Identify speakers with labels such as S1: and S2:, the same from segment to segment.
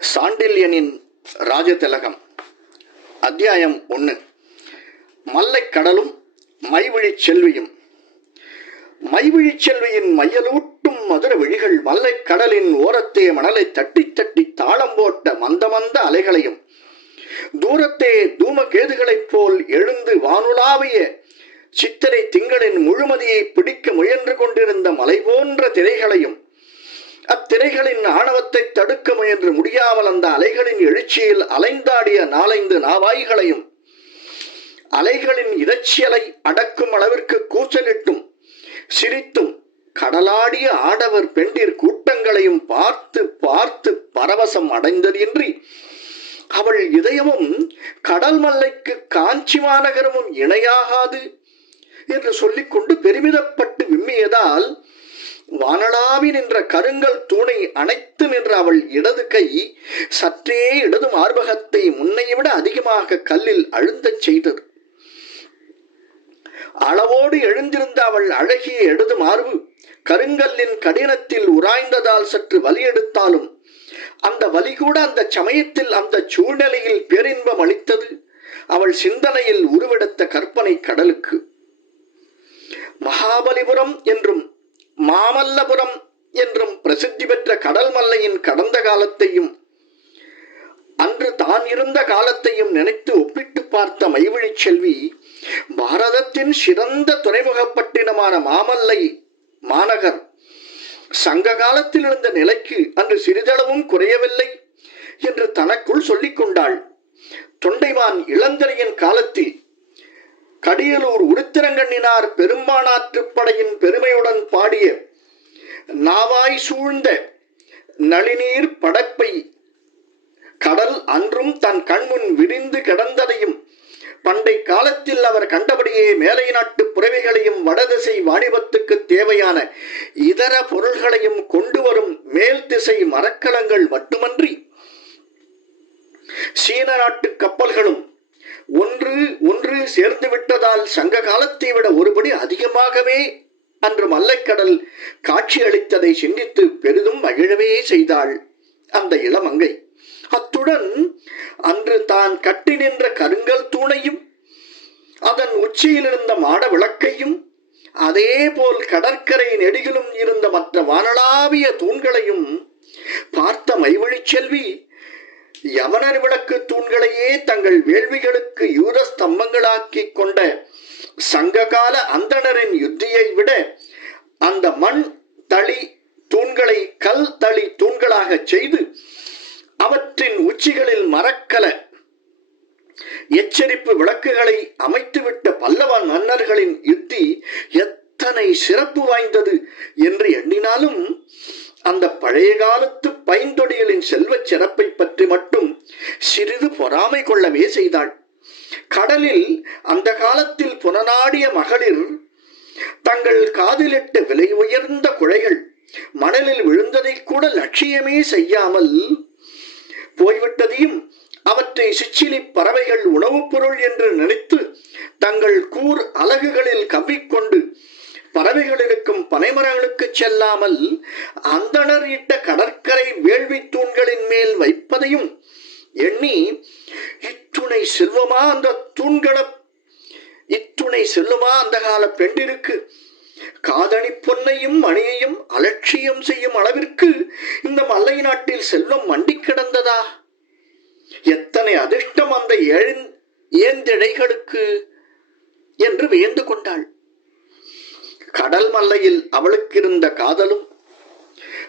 S1: சாண்டில்யனின் ராஜதிலகம் அத்தியாயம் ஒன்று மல்லைக்கடலும் மைவிழிச் செல்வியும். மைவிழிச் செல்வியின் மையலூட்டும் மதுர விழிகள் மல்லைக்கடலின் ஓரத்தே மணலை தட்டி தட்டி தாளம் போட்ட மந்த மந்த அலைகளையும் தூரத்தே தூமகேதுகளைப் போல் எழுந்து வானுலாவிய சித்திரை திங்களின் முழுமதியை பிடிக்க முயன்று கொண்டிருந்த மலை போன்ற திரைகளையும் அத்திரைகளின் ஆணவத்தை தடுக்க முயன்று முடியாமல் அந்த அலைகளின் எழுச்சியில் அலைந்தாடிய நாலைந்து நாவாய்களையும் அலைகளின் இறைச்சியலை அடக்கும் அளவிற்கு கூச்சலிட்டும் சிரித்தும் கடலாடிய ஆடவர் பெண்டிர் கூட்டங்களையும் பார்த்து பார்த்து பரவசம் அடைந்ததின்றி அவள் இதயமும் கடல் மல்லைக்கு காஞ்சி மாநகரமும் இணையாகாது என்று சொல்லிக்கொண்டு பெருமிதப்பட்டு விம்மியதால் வானளாவி நின்ற கருங்கல் தூணை அணைத்து நின்ற அவள் இடது கை சற்றே இடது மார்பகத்தை முன்னைவிட அதிகமாக கல்லில் அழுந்தச் செய்தது. அளவோடு எழுந்திருந்த அவள் அழகிய இடது மார்பு கருங்கல்லின் கடினத்தில் உராய்ந்ததால் சற்று வலி எடுத்தாலும் அந்த வலி கூட அந்த சமயத்தில் அந்த சூழ்நிலையில் பேரின்பம் அளித்தது. அவள் சிந்தனையில் உருவெடுத்த கற்பனை கடலுக்கு. மகாபலிபுரம் என்றும் மாமல்லபுரம் என்றும் பிரசித்தி பெற்ற கடல் மல்லையின் கடந்த காலத்தையும் அன்று தான் இருந்த காலத்தையும் நினைத்து ஒப்பிட்டு பார்த்த மைவிழிச் செல்வி பாரதத்தின் சிறந்த துறைமுகப்பட்டினமான மாமல்லை மாநகர் சங்க காலத்தில் இருந்த நிலைக்கு அன்று சிறிதளவும் குறையவில்லை என்று தனக்குள் சொல்லிக் கொண்டாள். தொண்டைமான் இளந்தரையின் காலத்தில் கடியலூர் உருத்திரங்கண்ணினார் பெரும்பானாற்றுப் படையின் பெருமையுடன் பாடிய நாவாய் சூழ்ந்த நளிநீர் படப்பை கடல் அன்றும் தன் கண்முன் விரிந்து கிடந்ததையும் பண்டை காலத்தில் அவர் கண்டபடியே மேலை நாட்டு புறவைகளையும் வடதிசை வாணிபத்துக்கு தேவையான இதர பொருள்களையும் கொண்டு வரும் மேல் திசை மரக்கலங்கள் மட்டுமன்றி சீன நாட்டு கப்பல்களும் ஒன்று ஒன்று சேர்ந்து விட்டதால் சங்க காலத்தை விட ஒருபடி அதிகமாகவே அன்று மல்லைக்கடல் காட்சியளித்ததை சிந்தித்து பெரிதும் மகிழவே செய்தாள் அந்த இளமங்கை. அத்துடன் அன்று தான் கட்டி நின்ற கருங்கல் தூணையும் அதன் உச்சியில் இருந்த மாட விளக்கையும் அதே போல் கடற்கரை நெடுகிலும் இருந்த மற்ற வானளாவிய தூண்களையும் பார்த்த மைவழிச் செல்வி யவனர் விளக்கு தூண்களையே தங்கள் வேள்விகளுக்கு யூத ஸ்தம்பங்களாக்கி கொண்ட சங்ககால அந்தணரின் யுத்தியை விட அந்த மண் தளி தூண்களை கல் தளி தூண்களாக செய்து அவற்றின் உச்சிகளில் மரக்கல எச்சரிப்பு விளக்குகளை அமைத்துவிட்ட பல்லவ மன்னர்களின் யுத்தி எத்தனை சிறப்பு வாய்ந்தது என்று எண்ணினாலும் அந்த பழைய காலத்து பைந்தொடிகளின் செல்வச் சிறப்பை பற்றி மட்டும் சிறிது பொறாமை கொள்ளவே செய்தாள். கடலில் அந்த காலத்தில் புனநாடிய மகளிர் தங்கள் காதிலிட்ட விலை உயர்ந்த குழைகள் மணலில் விழுந்ததை கூட லட்சியமே செய்யாமல் போய்விட்டதையும் அவற்றை சிச்சிலி பறவைகள் உணவுப் பொருள் என்று நினைத்து தங்கள் கூர் அலகுகளில் கவ்விக்கொண்டு பறவைகள் இருக்கும் பனைமரங்களுக்கு செல்லாமல் அந்தணர் இட்ட கடற்கரை வேள்வி தூண்களின் மேல் வைப்பதையும் எண்ணி இத்துணை செல்வமா அந்த தூண்களை இத்துணை செல்லுமா அந்த கால பெண்டிருக்கு? காதணி பொன்னையும் மணியையும் அலட்சியம் செய்யும் அளவிற்கு இந்த மல்லை நாட்டில் செல்வம் மண்டி கிடந்ததா? எத்தனை அதிர்ஷ்டம் அந்த எழுந் ஏந்திழைகளுக்கு என்று வியந்து கொண்டாள். கடல் மல்லையில் அவளுக்கு இருந்த காதலும்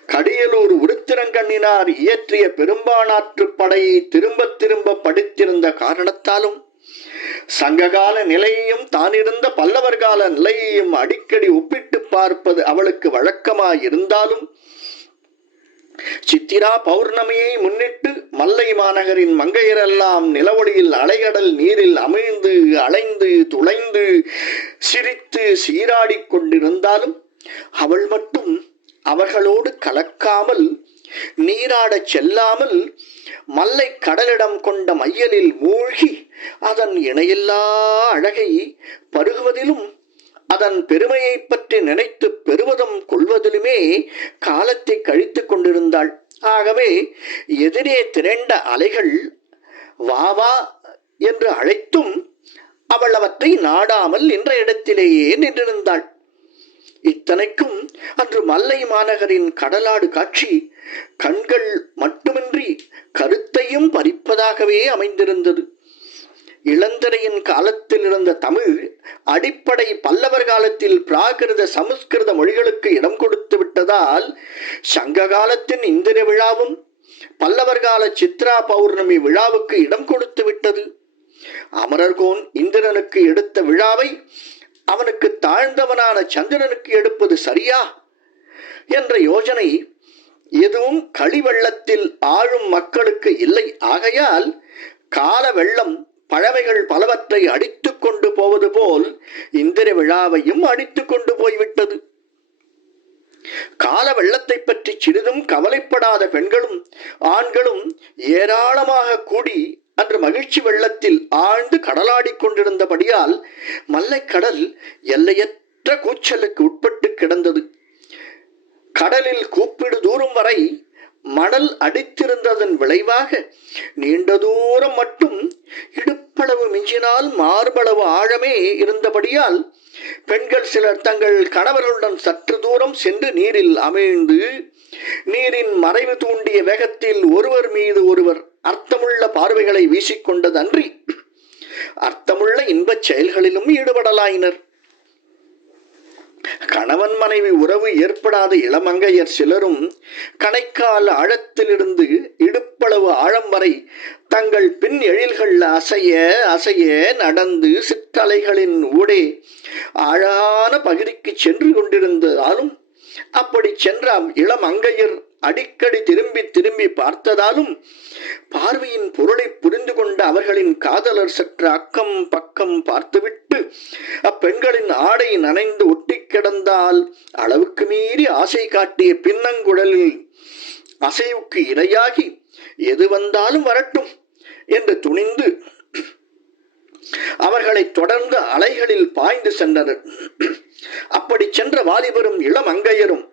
S1: கடியலூர் உருத்திரங்கண்ணினார் இயற்றிய பெரும்பானாற்று படையை திரும்ப திரும்ப படித்திருந்த காரணத்தாலும் சங்ககால நிலையையும் தானிருந்த பல்லவர் கால நிலையையும் அடிக்கடி ஒப்பிட்டு பார்ப்பது அவளுக்கு வழக்கமாயிருந்தாலும் சித்திரா பௌர்ணமியை முன்னிட்டு மல்லை மாநகரின் மங்கையரெல்லாம் நிலவொளியில் அலைகடல் நீரில் அமிழ்ந்து அலைந்து துளைந்து சிரித்து சீராடிக் கொண்டிருந்தாலும் அவள் மட்டும் அவர்களோடு கலக்காமல் நீராடச் செல்லாமல் மல்லை கடலிடம் கொண்ட மையலில் மூழ்கி அதன் இணையில்லா அழகை பருகுவதிலும் அதன் பெருமையை பற்றி நினைத்து பெறுவதும் கொள்வதிலுமே காலத்தை கழித்துக் கொண்டிருந்தாள். ஆகவே எதிரே திரண்ட அலைகள் வா வா என்று அழைத்தும் அவள் அவற்றை நாடாமல் நின்ற இடத்திலேயே நின்றிருந்தாள். இத்தனைக்கும் அன்று மல்லை மாநகரின் கடலாடு காட்சி கண்கள் மட்டுமின்றி கருத்தையும் பறிப்பதாகவே அமைந்திருந்தது. இளந்திரையின் காலத்தில் இருந்த தமிழ் அடிப்படை பல்லவர் காலத்தில் பிராகிருத சமஸ்கிருத மொழிகளுக்கு இடம் கொடுத்து விட்டதால் சங்க காலத்தின் இந்திர விழாவும் பல்லவர் கால சித்ரா பௌர்ணமி விழாவுக்கு இடம் கொடுத்து விட்டது. அமரர்கோன் இந்திரனுக்கு எடுத்த விழாவை அவனுக்கு தாழ்ந்தவனான சந்திரனுக்கு எடுப்பது சரியா? என்ற யோசனை எதுவும் களிவெள்ளத்தில் ஆழும் மக்களுக்கு இல்லை. ஆகையால் கால வெள்ளம் பழமைகள் பலவற்றை அடித்து கொண்டு போவது போல் இந்திர விழாவையும் அடித்து கொண்டு போய்விட்டது. கால வெள்ளத்தை பற்றி சிறிதும் கவலைப்படாத பெண்களும் ஆண்களும் ஏராளமாக கூடி அன்று மகிழ்ச்சி வெள்ளத்தில் ஆழ்ந்து கடலாடிக் கொண்டிருந்தபடியால் மல்லைக்கடல் எல்லையற்ற கூச்சலுக்கு உட்பட்டு கிடந்தது. கடலில் கூப்பிடு தூரம் வரை மணல் அடித்திருந்ததன் விளைவாக நீண்ட தூரம் மட்டும் இடுப்பளவு மிஞ்சினால் மார்பளவு ஆழமே இருந்தபடியால் பெண்கள் சிலர் தங்கள் கணவர்களுடன் சற்று தூரம் சென்று நீரில் அமைந்து நீரின் மறைவு தூண்டிய வேகத்தில் ஒருவர் மீது ஒருவர் அர்த்தமுள்ள பார்வைகளை வீசிக்கொண்டதன்றி அர்த்தமுள்ள இன்பச் செயல்களிலும் ஈடுபடலாயினர். கணவன் மனைவி உறவு ஏற்படாத இளமங்கையர் சிலரும் கணைக்கால் ஆழத்திலிருந்து இடுப்பளவு ஆழம் வரை தங்கள் பின் எழில்கள் அசைய அசைய நடந்து சிற்றலைகளின் ஊடே ஆழான பகுதிக்கு சென்று கொண்டிருந்ததாலும் அப்படி சென்ற இளமங்கையர் அடிக்கடி திரும்பி திரும்பி பார்த்ததாலும் பார்வையின் பொருளை புரிந்து கொண்ட அவர்களின் காதலர் சற்று அக்கம் பக்கம் பார்த்துவிட்டு அப்பெண்களின் ஆடை நனைந்து ஒட்டி கிடந்தால் அளவுக்கு மீறி ஆசை காட்டிய பின்னங்குழலில் அசைவுக்கு இரையாகி எது வந்தாலும் வரட்டும் என்று துணிந்து அவர்களை தொடர்ந்து அலைகளில் பாய்ந்து சென்றனர். அப்படி சென்ற வாலிபரும் இளமங்கையரும்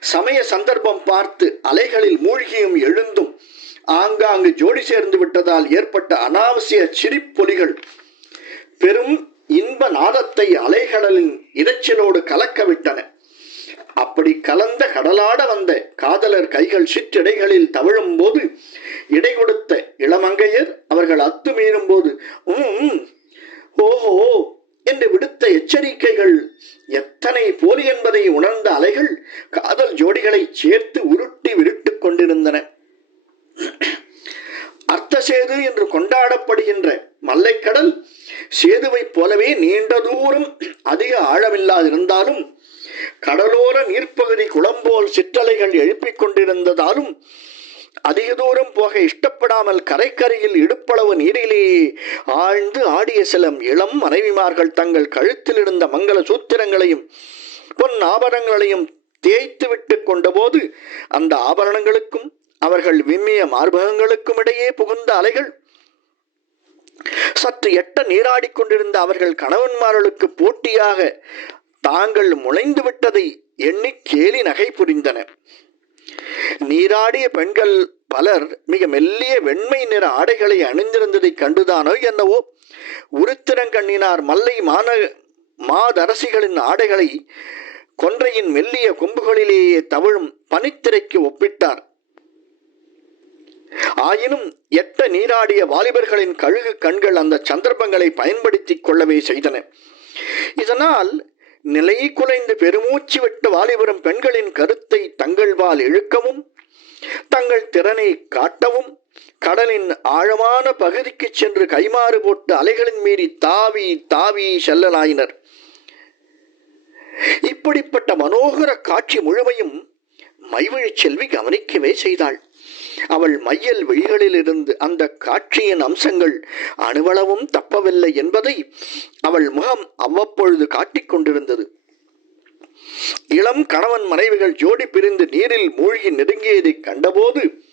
S1: சமய சந்தர்ப்பம் பார்த்து அலைகளில் மூழ்கியும் எழுந்தும் ஆங்காங்கு ஜோடி சேர்ந்து விட்டதால் ஏற்பட்ட அனாவசிய சிரிப்பொலிகள். பெரும் இன்ப நாதத்தை அலைகடலின் இரைச்சலோடு கலக்கவிட்டன அப்படி கலந்த கடலாட வந்த காதலர் கைகள் சிற்றடைகளில் தவழும் போது இடை கொடுத்த இளமங்கையர் அவர்கள் அத்துமீறும் போது உம் ஓஹோ என்று விடுத்த எச்சரிக்கைகள் எத்தனை போலி என்பதை உணர்ந்த அலைகள் காதல் ஜோடிகளை சேர்த்து உருட்டி விருட்டுக் கொண்டிருந்தன. அர்த்த சேது என்று கொண்டாடப்படுகின்ற மல்லைக்கடல் சேதுவைப் போலவே நீண்ட தூரம் அதிக ஆழமில்லாதிருந்தாலும் கடலோர நீர்ப்பகுதி குளம்போல் சிற்றலைகள் எழுப்பிக் கொண்டிருந்ததாலும் அதிக தூரம் போக இஷ்டப்படாமல் கரைக்கரையில் இடுப்பளவு நீரிலே ஆழ்ந்து ஆடிய சிலம் இளம் மனைவிமார்கள் தங்கள் கழுத்தில் இருந்த மங்கள சூத்திரங்களையும் பொன் ஆபரணங்களையும் தேய்த்து விட்டு கொண்டபோது அந்த ஆபரணங்களுக்கும் அவர்கள் விம்மிய மார்பகங்களுக்கும் இடையே புகுந்த அலைகள் சற்று எட்ட நீராடிக் கொண்டிருந்த அவர்கள் கணவன்மார்களுக்கு போட்டியாக தாங்கள் முளைந்து விட்டதை எண்ணி கேலி நகை புரிந்தனர் நீராடிய பெண்கள் பலர் மிக மெல்லிய வெண்மை நிற ஆடைகளை அணிந்திருந்ததை கண்டுதானோ என்னவோ? உருத்திரங்கண்ணினார் மல்லை மான மாதரசிகளின் ஆடைகளை கொன்றையின் மெல்லிய கொம்புகளிலேயே தவழும் பனித்திரைக்கு ஒப்பிட்டார். ஆயினும் எட்ட நீராடிய வாலிபர்களின் கழுகு கண்கள் அந்த சந்தர்ப்பங்களை பயன்படுத்திக் கொள்ளவே செய்தன. இதனால் நிலை குலைந்து பெருமூச்சு விட்டு வாலிபரும் பெண்களின் கருத்தை தங்கள் வால் இழுக்கவும் தங்கள் திறனை காட்டவும் கடலின் ஆழமான பகுதிக்கு சென்று கைமாறு போட்டு அலைகளின் மீறி தாவி தாவி செல்லலாயினர். இப்படிப்பட்ட மனோகர காட்சி முழுமையும் மைவழி செல்வி கவனிக்கவே செய்தாள். அவள் மையல் விழிகளிலிருந்து அந்த காட்சியின் அம்சங்கள் அணுவளவும் தப்பவில்லை என்பதை அவள் முகம் அவ்வப்பொழுது காட்டிக் கொண்டிருந்தது. இளம் கணவன் மனைவிகள் ஜோடி பிரிந்து நீரில் மூழ்கி நெருங்கியதை கண்டபோது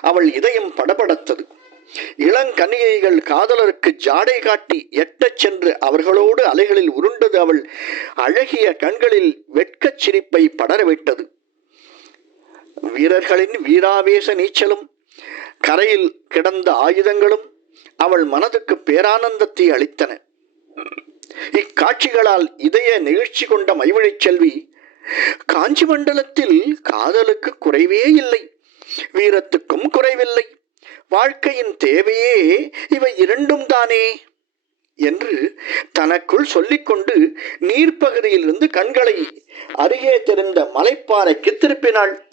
S1: அவள் இதயம் படபடத்தது. இளங்கன்னிகைகள் காதலருக்கு ஜாடை காட்டி எட்டச் சென்று அவர்களோடு அலைகளில் உருண்டது அவள் அழகிய கண்களில் வெட்கச் சிரிப்பை படரவிட்டது. வீரர்களின் வீராவேச நீச்சலும் கரையில் கிடந்த ஆயுதங்களும் அவள் மனதுக்கு பேரானந்தத்தை அளித்தன. இக்காட்சிகளால் இதய நிகழ்ச்சி கொண்ட மைவழிச் செல்வி காஞ்சி மண்டலத்தில் காதலுக்கு குறைவே இல்லை வீரத்துக்கும் குறைவில்லை வாழ்க்கையின் தேவையே இவை இரண்டும் தானே என்று தனக்குள் சொல்லிக்கொண்டு நீர்ப்பகுதியிலிருந்து கண்களை அருகே தெரிந்த மலைப்பாறைக்கு திருப்பினாள்.